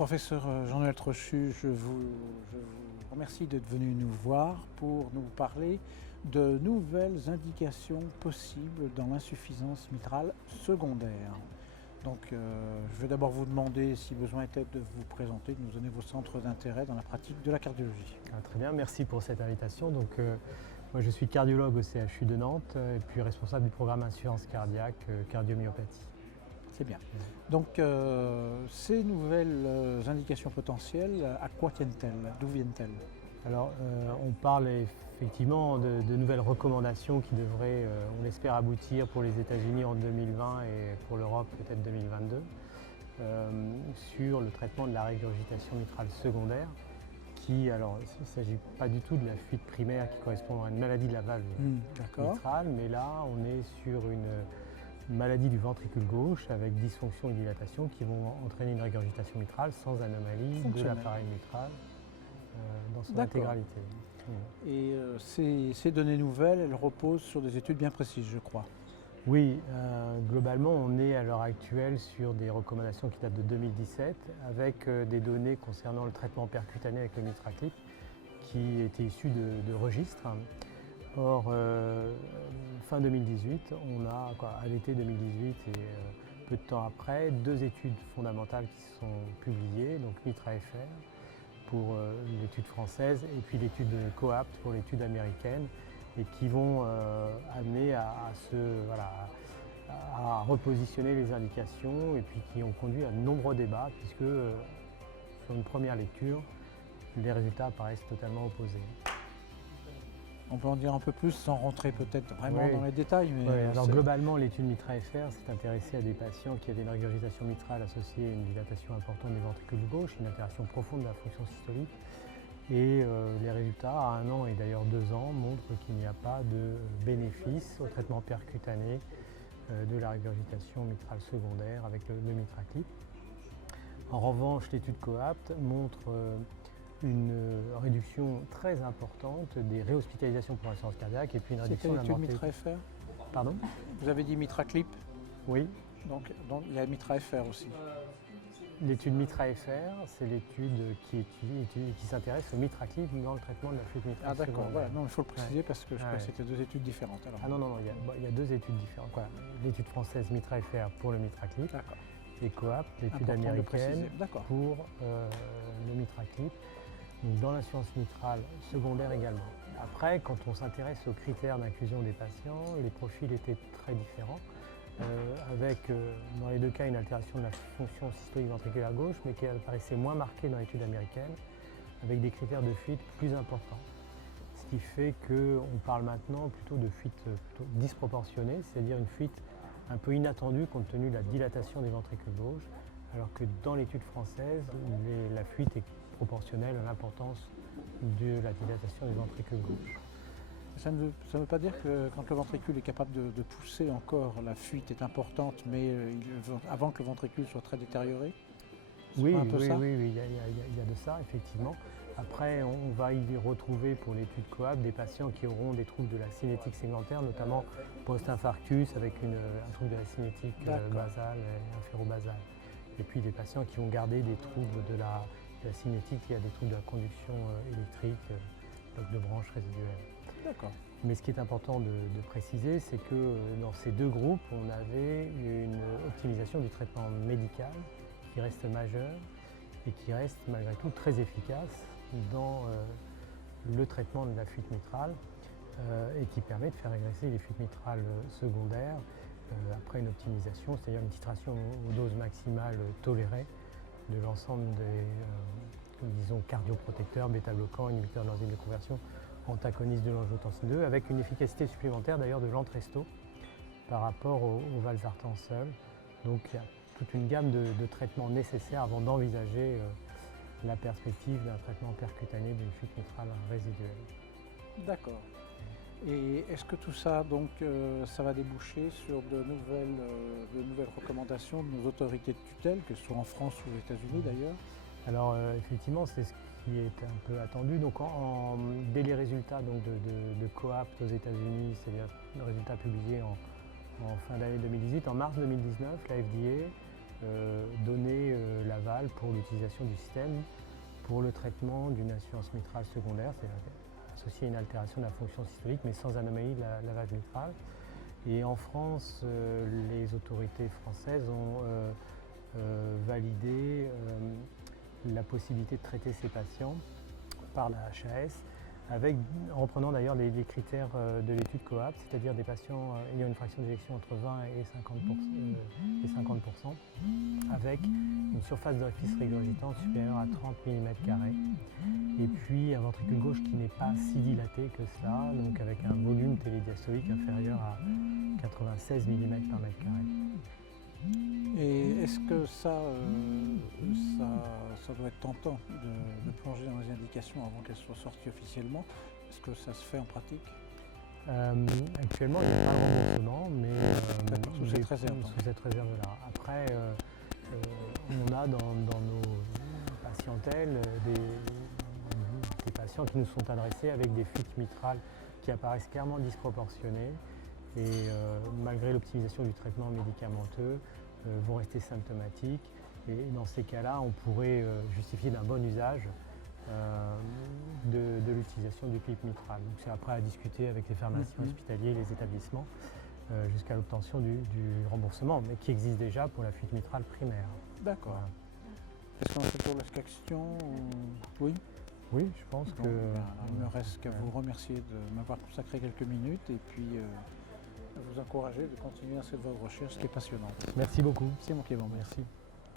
Professeur Jean-Noël Trochu, je vous remercie d'être venu nous voir pour nous parler de nouvelles indications possibles dans l'insuffisance mitrale secondaire. Donc je vais d'abord vous demander, si besoin était, de vous présenter, de nous donner vos centres d'intérêt dans la pratique de la cardiologie. Très bien, merci pour cette invitation. Moi je suis cardiologue au CHU de Nantes et puis responsable du programme insuffisance cardiaque cardiomyopathie. C'est bien. Donc ces nouvelles indications potentielles, à quoi tiennent-elles? D'où viennent-elles? Alors on parle effectivement de nouvelles recommandations qui devraient, on l'espère, aboutir pour les États-Unis en 2020 et pour l'Europe peut-être 2022 sur le traitement de la régurgitation mitrale secondaire qui, alors il ne s'agit pas du tout de la fuite primaire qui correspond à une maladie de la valve mitrale, mais là on est sur une maladie du ventricule gauche avec dysfonction et dilatation qui vont entraîner une régurgitation mitrale sans anomalie de l'appareil mitral dans son intégralité. Et ces données nouvelles, elles reposent sur des études bien précises, je crois. Oui, globalement on est à l'heure actuelle sur des recommandations qui datent de 2017 avec des données concernant le traitement percutané avec le MitraClip qui étaient issues de registres. Or, fin 2018, on a, à l'été 2018 et peu de temps après, deux études fondamentales qui sont publiées, donc MitraFR pour l'étude française et puis l'étude COAPT pour l'étude américaine, et qui vont amener à repositionner les indications et puis qui ont conduit à de nombreux débats puisque sur une première lecture, les résultats apparaissent totalement opposés. On peut en dire un peu plus sans rentrer peut-être vraiment dans les détails. Mais alors globalement, l'étude MitraFR s'est intéressée à des patients qui avaient une régurgitation mitrale associée à une dilatation importante du ventricule gauche, une altération profonde de la fonction systolique. Et les résultats à 1 an et d'ailleurs 2 ans montrent qu'il n'y a pas de bénéfice au traitement percutané de la régurgitation mitrale secondaire avec le MitraClip. En revanche, l'étude COAPT montre une réduction très importante des réhospitalisations pour insuffisance cardiaque et puis une réduction de la mortalité. C'était l'étude MitraFR? Pardon? Vous avez dit MitraClip? Oui. Donc il y a MitraFR aussi. L'étude MitraFR, c'est l'étude qui s'intéresse au MitraClip dans le traitement de la fuite mitrale. Ah d'accord, voilà. Non, il faut le préciser parce que je crois que c'était deux études différentes. Alors. Ah non, il y a deux études différentes. L'étude française MitraFR pour le MitraClip et COAPT, l'étude américaine pour le MitraClip. Dans l'insuffisance mitrale secondaire également. Après, quand on s'intéresse aux critères d'inclusion des patients, les profils étaient très différents, avec dans les deux cas une altération de la fonction systolique ventriculaire gauche, mais qui apparaissait moins marquée dans l'étude américaine, avec des critères de fuite plus importants. Ce qui fait qu'on parle maintenant plutôt de fuite plutôt disproportionnée, c'est-à-dire une fuite un peu inattendue compte tenu de la dilatation des ventricules gauches, alors que dans l'étude française, la fuite est proportionnelle à l'importance de la dilatation du ventricule gauche. Ça ne veut pas dire que quand le ventricule est capable de pousser encore, la fuite est importante, mais avant que le ventricule soit très détérioré? Oui, il y a de ça, effectivement. Après, on va y retrouver pour l'étude COAPT des patients qui auront des troubles de la cinétique segmentaire, notamment post-infarctus avec un trouble de la cinétique basale et inférobasale. Et puis des patients qui vont garder des troubles de la cinétique, il y a des troubles de la conduction électrique, donc de branches résiduelles. D'accord. Mais ce qui est important de préciser, c'est que dans ces deux groupes, on avait une optimisation du traitement médical qui reste majeure et qui reste malgré tout très efficace dans le traitement de la fuite mitrale et qui permet de faire régresser les fuites mitrales secondaires après une optimisation, c'est-à-dire une titration aux doses maximales tolérées de l'ensemble des cardioprotecteurs, bêta-bloquants, inhibiteurs de l'enzyme de conversion, antagonistes de l'angiotensine 2, avec une efficacité supplémentaire d'ailleurs de l'Entresto par rapport au valsartan seul. Donc il y a toute une gamme de traitements nécessaires avant d'envisager la perspective d'un traitement percutané d'une fuite mitrale résiduelle. D'accord. Et est-ce que tout ça, donc, ça va déboucher sur de nouvelles recommandations de nos autorités de tutelle, que ce soit en France ou aux États-Unis d'ailleurs? Alors effectivement, c'est ce qui est un peu attendu. Donc, dès les résultats de COAPT aux États-Unis, c'est-à-dire le résultat publié en fin d'année 2018, en mars 2019, la FDA donnait l'aval médicale pour l'utilisation du système pour le traitement d'une insuffisance mitrale secondaire, c'est-à-dire associé à une altération de la fonction systolique mais sans anomalie de la valve mitrale. Et en France, les autorités françaises ont validé la possibilité de traiter ces patients par la HAS, en reprenant d'ailleurs les critères de l'étude COAPT, c'est-à-dire des patients ayant une fraction d'éjection entre 20 et 50%, avec une surface d'orifice régurgitant supérieure à 30 mm², et puis un ventricule gauche qui n'est pas si dilaté que cela, donc avec un volume télédiastolique inférieur à 96 mm/m². Et est-ce que ça doit être tentant de plonger dans les indications avant qu'elles soient sorties officiellement? Est-ce que ça se fait en pratique? Actuellement, il n'y a pas de remboursement, mais sous cette réserve. Sous cette réserve-là. Après, on a dans nos patientèles des patients qui nous sont adressés avec des fuites mitrales qui apparaissent clairement disproportionnées et malgré l'optimisation du traitement médicamenteux, vont rester symptomatiques. Et dans ces cas-là, on pourrait justifier d'un bon usage de l'utilisation du clip mitral. Donc c'est après à discuter avec les pharmaciens hospitaliers et les établissements jusqu'à l'obtention du remboursement, mais qui existe déjà pour la fuite mitrale primaire. D'accord. Voilà. Est-ce qu'on a fait pour la question? Oui. Oui, je pense que... il ne me reste qu'à vous remercier de m'avoir consacré quelques minutes et puis à vous encourager de continuer dans cette voie de recherche qui est passionnante. Merci beaucoup. C'est moi qui vous remercie.